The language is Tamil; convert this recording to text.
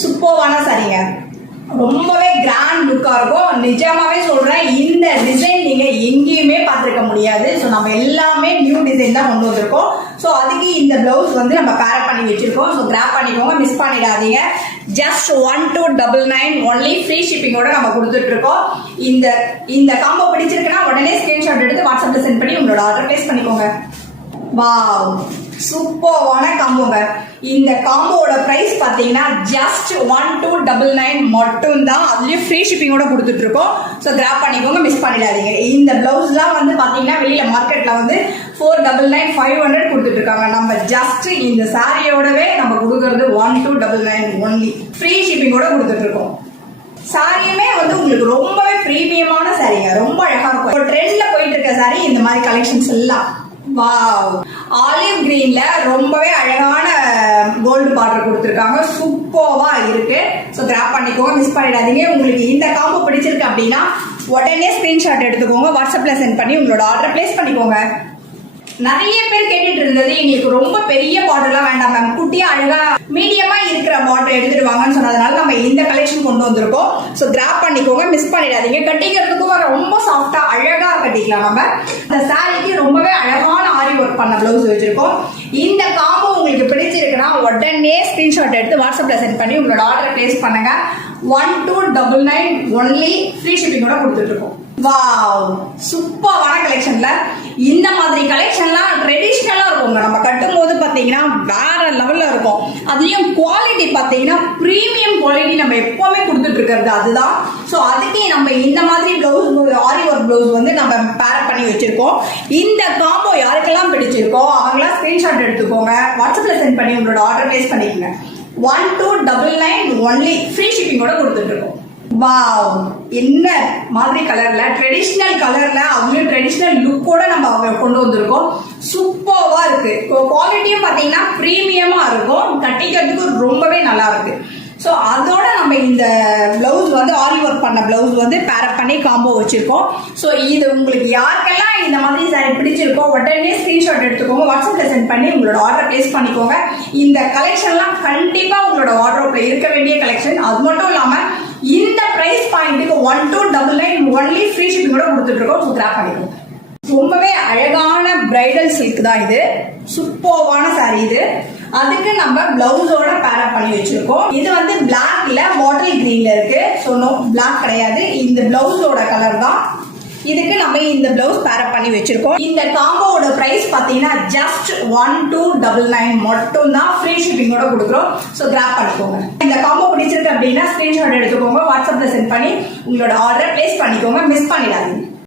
சூப்பரான சாரிங்க, ரொம்பவே கிராண்ட் லுக்கா இருக்கும். நிஜமாவே சொல்றேன், இந்த டிசைன் நீங்க எங்கேயுமே பார்த்திருக்க முடியாது. ஸோ நம்ம எல்லாமே நியூ டிசைன் தான் கொண்டு வந்திருக்கோம். ஸோ அதுக்கு இந்த பிளவுஸ் வந்து நம்ம பேர் பண்ணி வச்சிருக்கோம். ஸோ கிராப் பண்ணிக்கோங்க, மிஸ் பண்ணிடாதீங்க. ஜஸ்ட் 1299 ஒன்லி, ஃப்ரீ ஷிப்பிங்கோட நம்ம கொடுத்துட்டு இருக்கோம். இந்த காம்போ பிடிச்சிருக்குன்னா உடனே ஸ்கிரீன்ஷாட் எடுத்து வாட்ஸ்அப்ல சென்ட் பண்ணி உங்களோட ஆர்டர் பிளேஸ் பண்ணிக்கோங்க. வாவ், சூப்பரான காம்போங்க. இந்த காம்போட பிரைஸ் பாத்தீங்கன்னா ஜஸ்ட் 1299 மட்டும் தான். அதுலயும் ஃப்ரீ ஷிப்பிங்கோட கொடுத்துட்டு இருக்கோம். ஸோ கிராப் பண்ணிக்கோங்க, மிஸ் பண்ணிடாதீங்க. இந்த பிளவுஸ்லாம் வந்து பாத்தீங்கன்னா வெளியில மார்க்கெட்ல வந்து 499 500 கொடுத்துட்டு இருக்காங்க. நம்ம ஜஸ்ட் இந்த சாரியோடவே நம்ம கொடுக்கறது 1299 ஒன்லி, ஃப்ரீ ஷிப்பிங்கோட கொடுத்துட்டு இருக்கோம். சாரியுமே வந்து உங்களுக்கு ரொம்பவே பிரீமியமான சாரிங்க, ரொம்ப அழகா இருக்கும். ஒரு ட்ரெண்ட்ல போயிட்டு இருக்க சாரி இந்த மாதிரி கலெக்ஷன்ஸ் எல்லாம். வாவ், ஆலிவ் கிரீன்ல ரொம்பவே அழகான கோல்டு பார்டர் கொடுத்துருக்காங்க. சூப்பர்வா இருக்கு. ஸோ கிராப் பண்ணிக்கோங்க, மிஸ் பண்ணிடாதீங்க. உங்களுக்கு இந்த காம்போ பிடிச்சிருக்கு அப்படின்னா உடனே ஸ்கிரீன்ஷாட் எடுத்துக்கோங்க, வாட்ஸ்அப்ல சென்ட் பண்ணி உங்களோட ஆர்டர் பிளேஸ் பண்ணிக்கோங்க. நிறைய பேர் கேட்டுட்டு இருந்தது, எங்களுக்கு ரொம்ப பெரிய பார்டர்லாம் வேண்டாம் மேம், குட்டியா அழகா மீடியமா இருக்கிற பார்டர் எடுத்துட்டு வாங்கன்னு சொன்னதுனால நம்ம இந்த கலெக்ஷன் கொண்டு வந்திருக்கோம். ஸோ கிராப் பண்ணிக்கோங்க, மிஸ் பண்ணிடாதீங்க. கட்டிக்கிறதுக்கும் ரொம்ப சாஃப்டா அழகா கட்டிக்கலாம். நம்ம இந்த சாரிக்கு ரொம்பவே அழகான ஆரி ஒர்க் பண்ண பிளவுஸ் வச்சிருக்கோம். இந்த காம்போ உங்களுக்கு பிடிச்சிருக்குன்னா உடனே ஸ்கிரீன்ஷாட் எடுத்து வாட்ஸ்அப்ல சென்ட் பண்ணி உங்களோட ஆர்டர் பிளேஸ் பண்ணுங்க. 1299 ஒன்லி, ஃப்ரீ ஷிப்பிங்கோட கொடுத்துட்டு இருக்கோம். வாவ், சூப்பரான கலெக்ஷன்ல இந்த மாதிரி கலெக்ஷன்லாம் ட்ரெடிஷ்னலா இருக்குங்க. நம்ம கட்டும் போது பாத்தீங்கன்னா வேற லெவல்ல இருக்கும். அதுலயும் குவாலிட்டி பாத்தீங்கன்னா பிரீமியம் குவாலிட்டி நம்ம எப்பவுமே கொடுத்துட்டு இருக்கிறது அதுதான். ஸோ அதுக்கு நம்ம இந்த மாதிரி பிளவுஸ், ஆரி ஒர்க் பிளவுஸ் வந்து நம்ம பேர் பண்ணி வச்சிருக்கோம். இந்த காம்போ யாருக்கெல்லாம் பிடிச்சிருக்கோ அவங்களாம் ஸ்கிரீன்ஷாட் எடுத்துக்கோங்க, வாட்ஸ்அப்ல சென்ட் பண்ணி உங்களோட ஆர்டர் பிளேஸ் பண்ணிக்கோங்க. 1299 ஒன்லி, ஃப்ரீ ஷிப்பிங்கோட கொடுத்துட்டு இருக்கோம். வாவ், என்ன மாதிரி கலர்ல, ட்ரெடிஷ்னல் கலர்ல, அதுலயும் ட்ரெடிஷ்னல் லுக்கோட நம்ம கொண்டு வந்திருக்கோம். சூப்பர்வா இருக்கு. குவாலிட்டியும் பாத்தீங்கன்னா பிரீமியமா இருக்கும், கட்டிக்கிறதுக்கு ரொம்பவே நல்லா இருக்கு. ஸோ அதோட நம்ம இந்த பிளவுஸ் வந்து ஆரி ஒர்க் பண்ண பிளவுஸ் வந்து பேரப் பண்ணி காம்போ வச்சிருக்கோம். ஸோ இது உங்களுக்கு யாருக்கெல்லாம் இந்த மாதிரி சாரி பிடிச்சிருக்கோ உடனே ஸ்கிரீன்ஷாட் எடுத்துக்கோங்க, வாட்ஸ்அப்ல சென்ட் பண்ணி உங்களோட ஆர்டர் பிளேஸ் பண்ணிக்கோங்க. இந்த கலெக்ஷன்லாம் கண்டிப்பா உங்களோட ஆர்டர்ல இருக்க வேண்டிய கலெக்ஷன். அது மட்டும் இல்லாம இந்த பிரைஸ் பாயிண்ட்டுக்கு 1299 ஒன்லி, ஃப்ரீ ஷிப்பிங்கோட கொடுத்துட்டு இருக்கோம். ஸோ கிராப் பண்ணிக்கோங்க. ரொம்பவே அழகான பிரைடல் சில்க் தான் இது. சூப்பர்வான சாரி இது. அதுக்கு நம்ம பிளவுஸோட பேரப் பண்ணி வச்சிருக்கோம். இது வந்து பிளாக்ல பாட்டில் கிரீன்ல இருக்கு. ஸோ நோ, பிளாக் கிடையாது, இந்த பிளவுஸோட கலர் தான். இதுக்கு நம்ம இந்த பிளவுஸ் பேரப் பண்ணி வச்சிருக்கோம். இந்த காம்போவோட பிரைஸ் பாத்தீங்கன்னா ஜஸ்ட் 1299 மட்டும் தான், ஃப்ரீ ஷிப்பிங்கோட கொடுக்குறோம். ஸோ கிராப் பண்ணிக்கோங்க. இந்த காம்போ பிடிச்சிருக்கு அப்படின்னா ஸ்கிரீன்ஷாட் எடுத்துக்கோங்க, வாட்ஸ்அப்ல சென்ட் பண்ணி உங்களோட ஆர்டர் பிளேஸ் பண்ணிக்கோங்க, மிஸ் பண்ணிடாதீங்க.